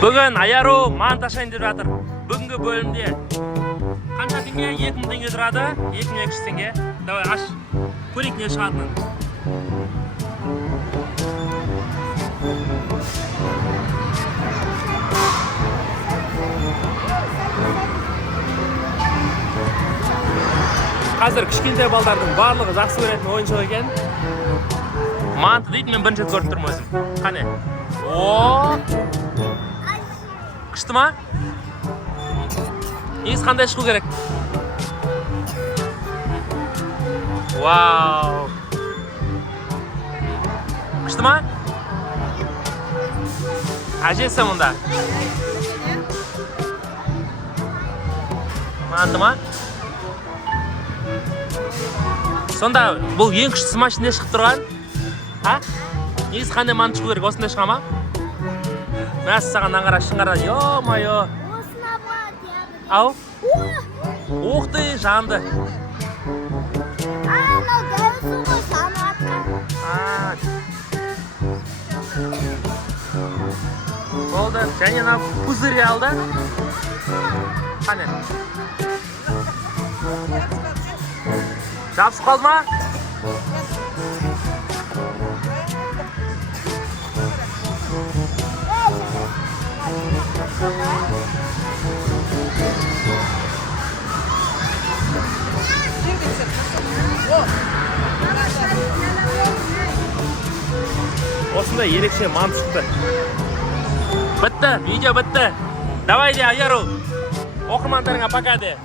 Бүгін Аяру мант ашайын деп жатыр. Бүгінгі бөлімде қанша теңге? 2000 теңге тұрады, 2200 теңге. Давай аш. Көрейік не шығатынын. Қазір кішкентай балдардың барлығы жақсы көретін ойыншық екен. Манты дейді, мен бірінші рет көріп тұрмын өзім. Қане? О! Күшті ма? Негізі қандай шығу керек? Вау! Күшті ма? Әжесі мұнда. Манты ма? Сонда бұл ең күштісі ма ішінде шығып тұрған? Негізі қандай манты шығу керек? Осындай шыға ма? Мәс саған аңғара шыңғардан, йо-майо. Ау? Ух ты, жанды. Болды, және на пузырь алды. Қане? Жабысып қалды ма? Осында ерекше мант шықты. Бітті, видео бітті. Давай де, Аяру. Оқырмандарыңа пока де.